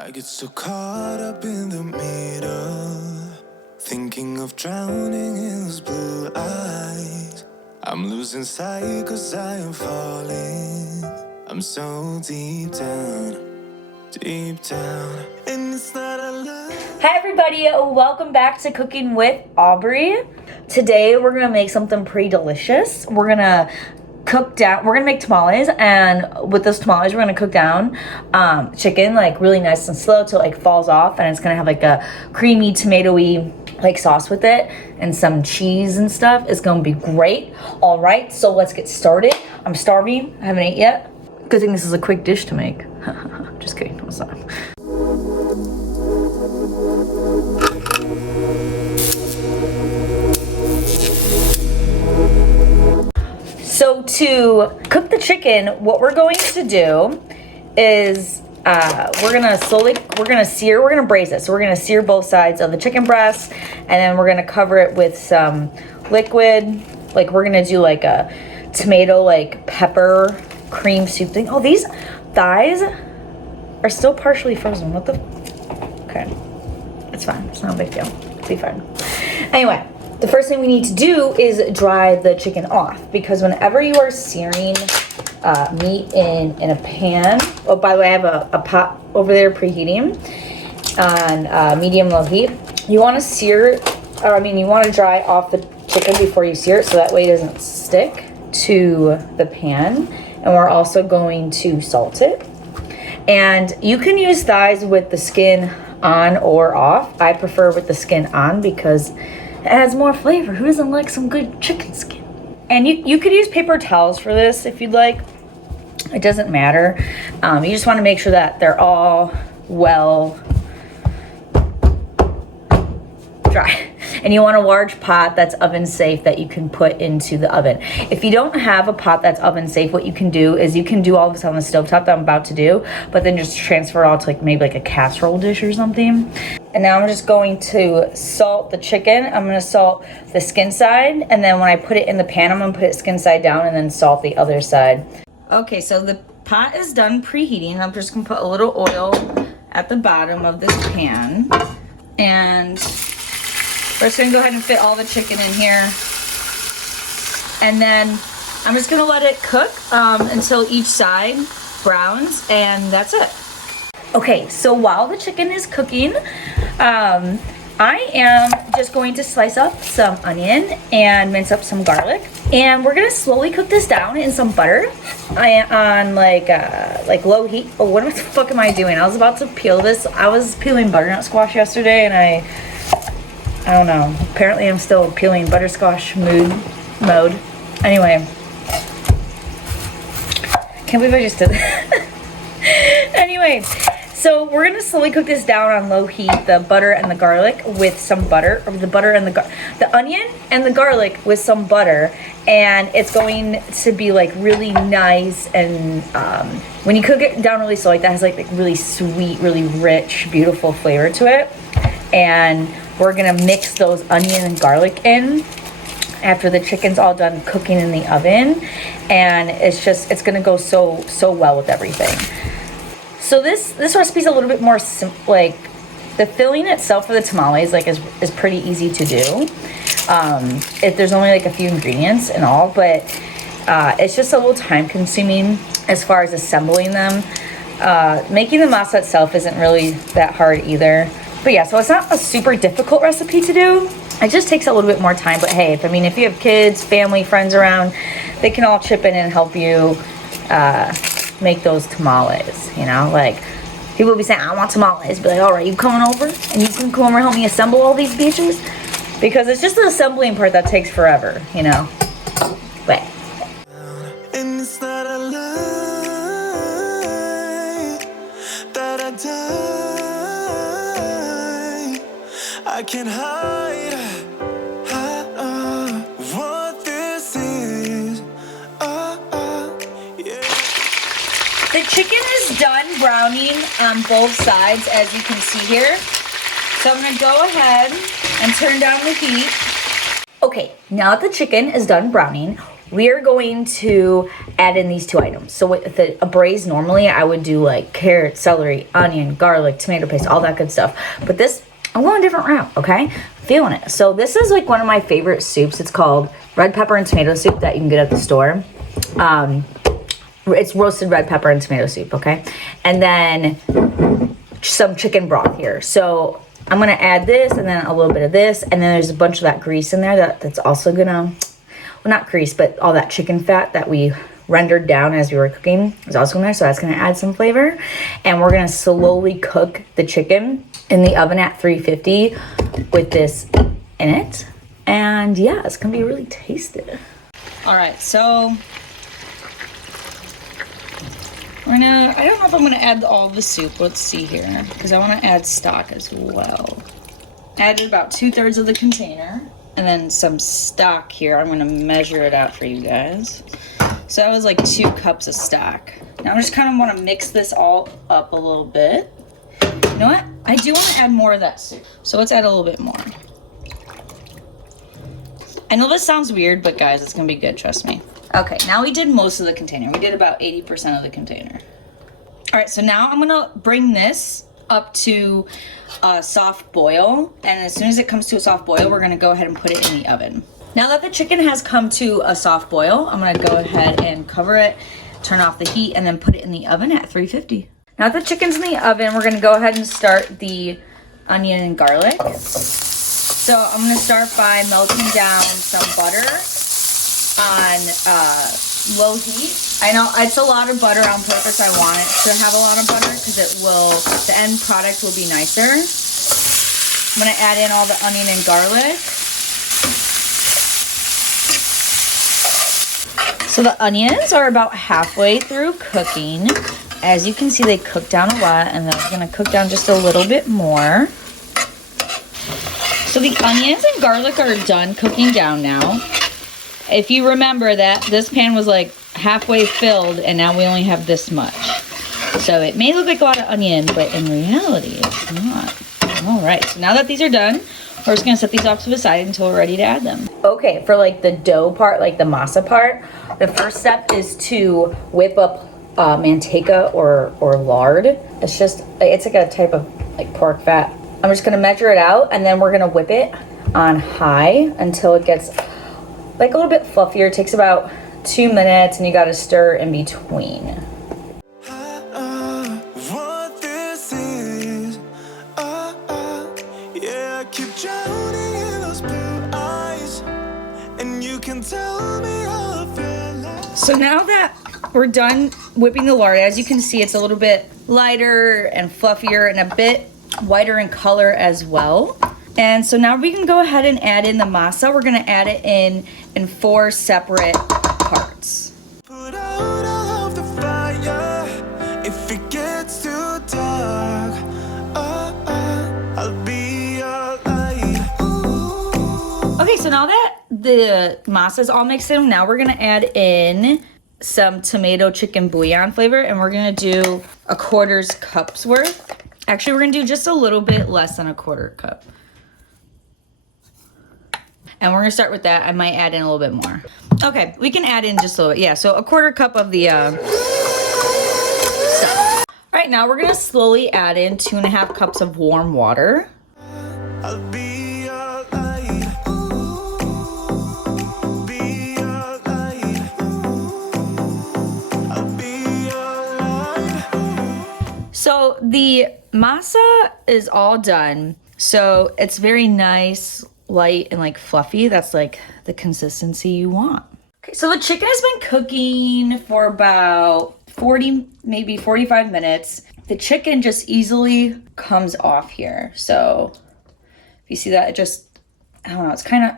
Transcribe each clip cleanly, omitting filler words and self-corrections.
I get so caught up in the middle, thinking of drowning in those blue eyes. I'm losing sight 'cause I am falling. I'm so deep down, and it's not a lie. Hi everybody, welcome back to Cooking with Aubrey. Today we're gonna make something pretty delicious. We're gonna make tamales, and with those tamales we're gonna cook down chicken like really nice and slow till it like falls off, and it's gonna have like a creamy tomatoey like sauce with it and some cheese and stuff. It's gonna be great. All right, so let's get started. I'm starving, I haven't ate yet. Good thing this is a quick dish to make. Just kidding, what's up? So to cook the chicken, what we're going to do is we're gonna braise it. So we're gonna sear both sides of the chicken breast, and then we're gonna cover it with some liquid. Like we're gonna do like a tomato like pepper cream soup thing. Oh, these thighs are still partially frozen. What the? Okay, it's fine. It's not a big deal. It'll be fine. Anyway. The first thing we need to do is dry the chicken off, because whenever you are searing meat in a pan, oh, by the way, I have a pot over there preheating on medium-low heat. You want to you want to dry off the chicken before you sear it, so that way it doesn't stick to the pan. And we're also going to salt it. And you can use thighs with the skin on or off. I prefer with the skin on because it adds more flavor. Who doesn't like some good chicken skin? And you could use paper towels for this if you'd like. It doesn't matter. You just want to make sure that they're all well dry. And you want a large pot that's oven safe that you can put into the oven. If you don't have a pot that's oven safe, what you can do is you can do all this on the stovetop that I'm about to do, but then just transfer it all to like maybe like a casserole dish or something. And now I'm just going to salt the chicken. I'm going to salt the skin side, and then when I put it in the pan, I'm going to put it skin side down and then salt the other side. Okay, so the pot is done preheating. I'm just going to put a little oil at the bottom of this pan, and we're just gonna go ahead and fit all the chicken in here. And then I'm just gonna let it cook until each side browns, and that's it. Okay, so while the chicken is cooking, I am just going to slice up some onion and mince up some garlic. And we're gonna slowly cook this down in some butter on like low heat. Oh, what the fuck am I doing? I was about to peel this. I was peeling butternut squash yesterday, and I don't know. Apparently I'm still peeling butterscotch mode. Anyway. Can't believe I just did that. Anyway, so we're going to slowly cook this down on low heat, the butter and the garlic with some butter, or the onion and the garlic with some butter, and it's going to be like really nice. And when you cook it down really slow like that, it has like really sweet, really rich, beautiful flavor to it. And we're gonna mix those onion and garlic in after the chicken's all done cooking in the oven, and it's gonna go so well with everything. So this recipe is a little bit more like the filling itself for the tamales like is pretty easy to do. There's only like a few ingredients and all, but it's just a little time consuming as far as assembling them. Making the masa itself isn't really that hard either. But yeah, so it's not a super difficult recipe to do. It just takes a little bit more time. But hey, if you have kids, family, friends around, they can all chip in and help you make those tamales. You know, like people will be saying, I want tamales. Be like, all right, you coming over? And you can come over and help me assemble all these bitches? Because it's just the assembling part that takes forever, you know. But And it's not a lie that I die. I can't hide what this is. Yeah. the chicken is done browning on both sides, as you can see here. So I'm gonna go ahead and turn down the heat. Okay, now that the chicken is done browning, we are going to add in these two items. So with a braise, normally I would do like carrot, celery, onion, garlic, tomato paste, all that good stuff. But this, I'm going a different route, okay? Feeling it. So this is like one of my favorite soups. It's called red pepper and tomato soup that you can get at the store. It's roasted red pepper and tomato soup, okay? And then some chicken broth here. So I'm gonna add this and then a little bit of this, and then there's a bunch of that grease in there that's also gonna, well, not grease, but all that chicken fat that we rendered down as we were cooking is also in there, so that's gonna add some flavor. And we're gonna slowly cook the chicken in the oven at 350 with this in it. And yeah, it's gonna be really tasty. All right, so I don't know if I'm gonna add all the soup. Let's see here, because I wanna add stock as well. Added about 2/3 of the container, and then some stock here. I'm gonna measure it out for you guys. So that was like 2 cups of stock. Now I just kind of wanna mix this all up a little bit. You know what? I do wanna add more of that soup. So let's add a little bit more. I know this sounds weird, but guys, it's gonna be good, trust me. Okay, now we did most of the container. We did about 80% of the container. All right, so now I'm gonna bring this up to a soft boil. And as soon as it comes to a soft boil, we're gonna go ahead and put it in the oven. Now that the chicken has come to a soft boil, I'm gonna go ahead and cover it, turn off the heat, and then put it in the oven at 350. Now that the chicken's in the oven, we're gonna go ahead and start the onion and garlic. So I'm gonna start by melting down some butter on low heat. I know it's a lot of butter on purpose. I want it to have a lot of butter because the end product will be nicer. I'm gonna add in all the onion and garlic. So the onions are about halfway through cooking. As you can see, they cook down a lot, and they're gonna cook down just a little bit more. So the onions and garlic are done cooking down now. If you remember that this pan was like halfway filled and now we only have this much. So it may look like a lot of onion, but in reality it's not. All right, so now that these are done, we're just gonna set these off to the side until we're ready to add them. Okay, for like the dough part, like the masa part, the first step is to whip up manteca or lard. It's like a type of like pork fat. I'm just gonna measure it out, and then we're gonna whip it on high until it gets like a little bit fluffier. It takes about 2 minutes, and you gotta stir in between. What this is, yeah, I keep drowning in those blue eyes, and you can tell me how I feel like. So now that we're done whipping the lard, as you can see, it's a little bit lighter and fluffier and a bit whiter in color as well. And so now we can go ahead and add in the masa. We're gonna add it in 4 separate parts. Put out all of the fire if it gets too dark. I'll be your light. Okay, so now that the masa is all mixed in, now we're gonna add in some tomato chicken bouillon flavor, and we're gonna do 1/4 cup's worth. Actually, we're gonna do just a little bit less than 1/4 cup. And we're gonna start with that. I might add in a little bit more. Okay, we can add in just a little bit. Yeah, so 1/4 cup of the stuff. All right, now we're gonna slowly add in 2.5 cups of warm water. I'll be your light. Be your light. I'll be your light. So the masa is all done. So it's very nice, light, and like fluffy. That's like the consistency you want. Okay, so the chicken has been cooking for about 40, maybe 45 minutes. The chicken just easily comes off here. So if you see that, it just, I don't know, it's kind of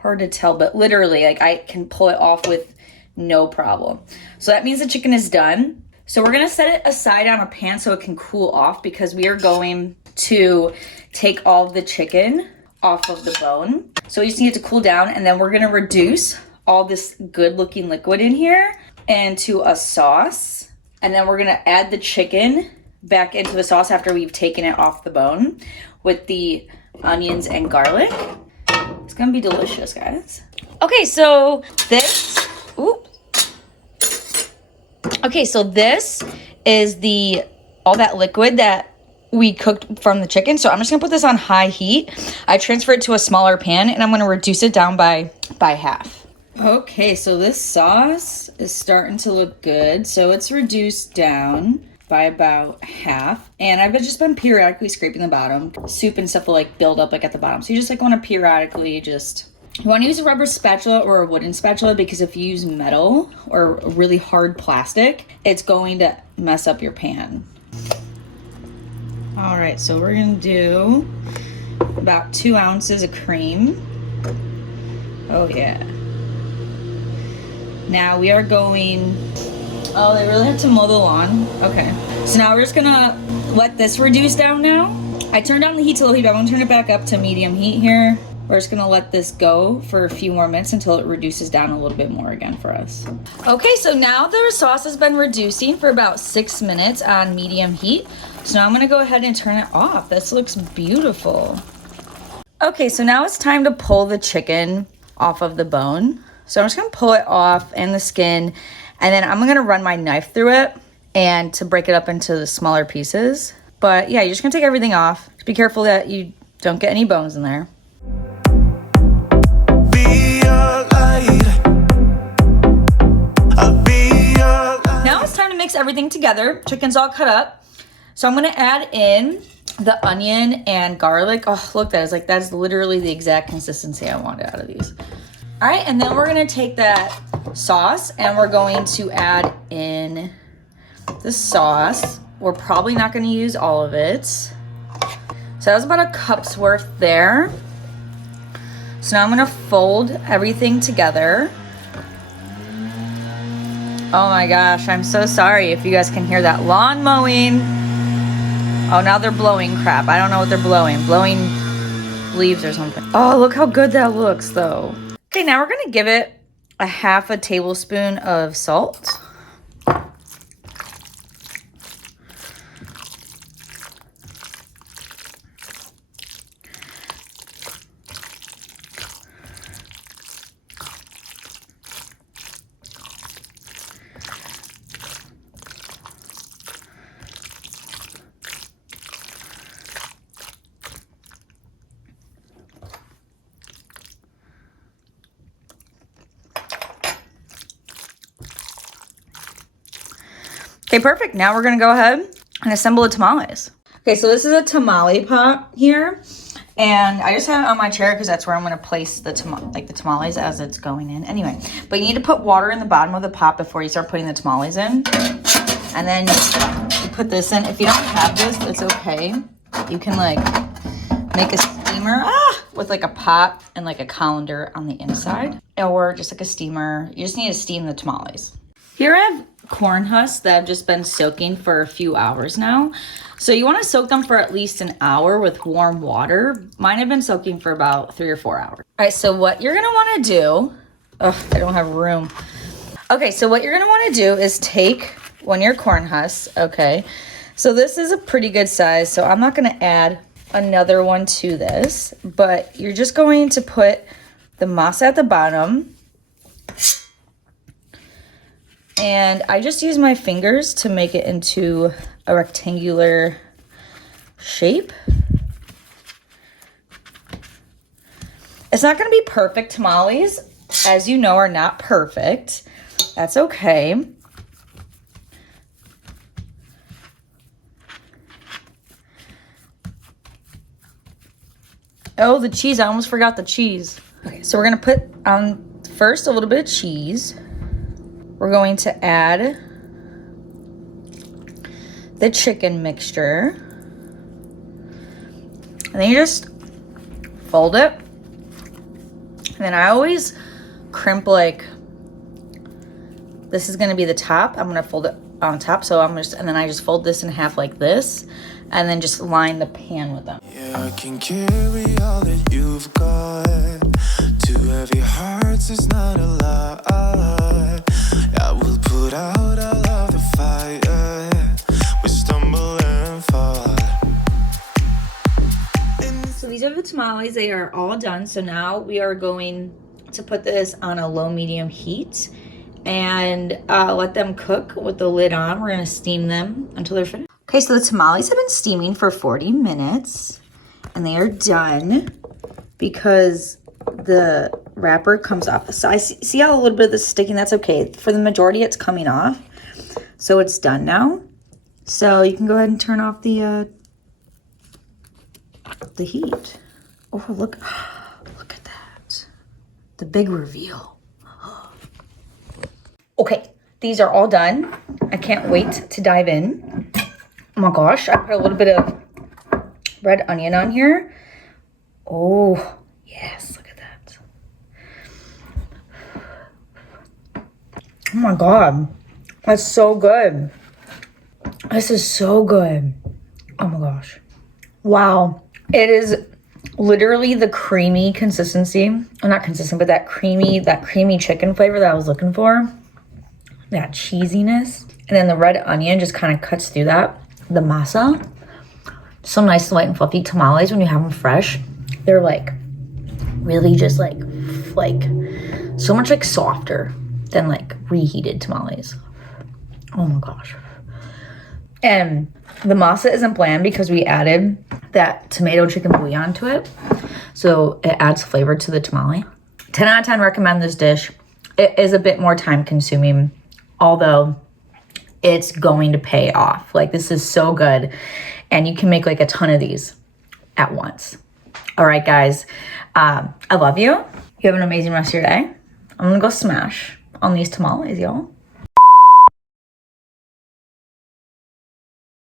hard to tell, but literally like I can pull it off with no problem. So that means the chicken is done. So we're gonna set it aside on a pan so it can cool off, because we are going to take all of the chicken off of the bone. So we just need it to cool down, and then we're gonna reduce all this good looking liquid in here into a sauce. And then we're gonna add the chicken back into the sauce after we've taken it off the bone with the onions and garlic. It's gonna be delicious, guys. Okay, so this, okay, so this is all that liquid that we cooked from the chicken. So I'm just gonna put this on high heat. I transfer it to a smaller pan and I'm gonna reduce it down by half. Okay, so this sauce is starting to look good. So it's reduced down by about half. And I've just been periodically scraping the bottom. Soup and stuff will like build up like at the bottom. So you just like wanna periodically you want to use a rubber spatula or a wooden spatula, because if you use metal or really hard plastic, it's going to mess up your pan. All right, so we're gonna do about 2 ounces of cream. Oh yeah. Now we are going, oh, they really have to mow the lawn. Okay, so now we're just gonna let this reduce down now. I turned down the heat to low heat, but I'm gonna turn it back up to medium heat here. We're just gonna let this go for a few more minutes until it reduces down a little bit more again for us. Okay, so now the sauce has been reducing for about 6 minutes on medium heat. So now I'm gonna go ahead and turn it off. This looks beautiful. Okay, so now it's time to pull the chicken off of the bone. So I'm just gonna pull it off and the skin, and then I'm gonna run my knife through it and to break it up into the smaller pieces. But yeah, you're just gonna take everything off. Just be careful that you don't get any bones in there. Now it's time to mix everything together. Chicken's all cut up. So I'm gonna add in the onion and garlic. Oh, look, that's literally the exact consistency I wanted out of these. All right, and then we're gonna take that sauce and we're going to add in the sauce. We're probably not gonna use all of it. So that was about a cup's worth there. So now I'm gonna fold everything together. Oh my gosh, I'm so sorry if you guys can hear that lawn mowing. Oh, now they're blowing crap. I don't know what they're blowing. Blowing leaves or something. Oh, look how good that looks though. Okay, now we're gonna give it a half a tablespoon of salt. Okay, perfect. Now we're gonna go ahead and assemble the tamales. Okay, so this is a tamale pot here, and I just have it on my chair because that's where I'm gonna place the tamales as it's going in. Anyway, but you need to put water in the bottom of the pot before you start putting the tamales in, and then you put this in. If you don't have this, it's okay. You can like make a steamer with like a pot and like a colander on the inside, or just like a steamer. You just need to steam the tamales. Here I have corn husks that have just been soaking for a few hours now. So you want to soak them for at least an hour with warm water. Mine have been soaking for about 3 or 4 hours. All right, so what you're going to want to do, I don't have room. Okay, so what you're going to want to do is take one of your corn husks, okay? So this is a pretty good size, so I'm not going to add another one to this, but you're just going to put the masa at the bottom. And I just use my fingers to make it into a rectangular shape. It's not gonna be perfect. Tamales, as you know, are not perfect. That's okay. Oh, the cheese, I almost forgot the cheese. Okay, so we're gonna put on first a little bit of cheese. We're going to add the chicken mixture. And then you just fold it. And then I always crimp like, this is gonna be the top. I'm gonna fold it on top. So and then I just fold this in half like this. And then just line the pan with them. Yeah, I can carry all that you've got. 2 heavy hearts is not a lot. I will put out all of the fire. We stumble and fall. So these are the tamales. They are all done. So now we are going to put this on a low medium heat and let them cook with the lid on. We're gonna steam them until they're finished. Okay, so the tamales have been steaming for 40 minutes and they are done because the wrapper comes off. So I see how a little bit of this is sticking. That's okay. For the majority, it's coming off. So it's done now. So you can go ahead and turn off the heat. Oh, look at that. The big reveal. Okay, these are all done. I can't wait to dive in. Oh my gosh, I put a little bit of red onion on here. Oh, yes, look at that. Oh my God, that's so good. This is so good. Oh my gosh. Wow. It is literally the creamy consistency. Well, not consistent, but that creamy chicken flavor that I was looking for. That cheesiness. And then the red onion just kind of cuts through that. The masa. So nice, light and fluffy tamales when you have them fresh. They're like really just like so much like softer than like reheated tamales. Oh my gosh. And the masa isn't bland because we added that tomato chicken bouillon to it. So it adds flavor to the tamale. 10 out of 10 recommend this dish. It is a bit more time consuming, although it's going to pay off. Like, this is so good. And you can make like a ton of these at once. All right, guys. I love you. You have an amazing rest of your day. I'm gonna go smash on these tamales, y'all.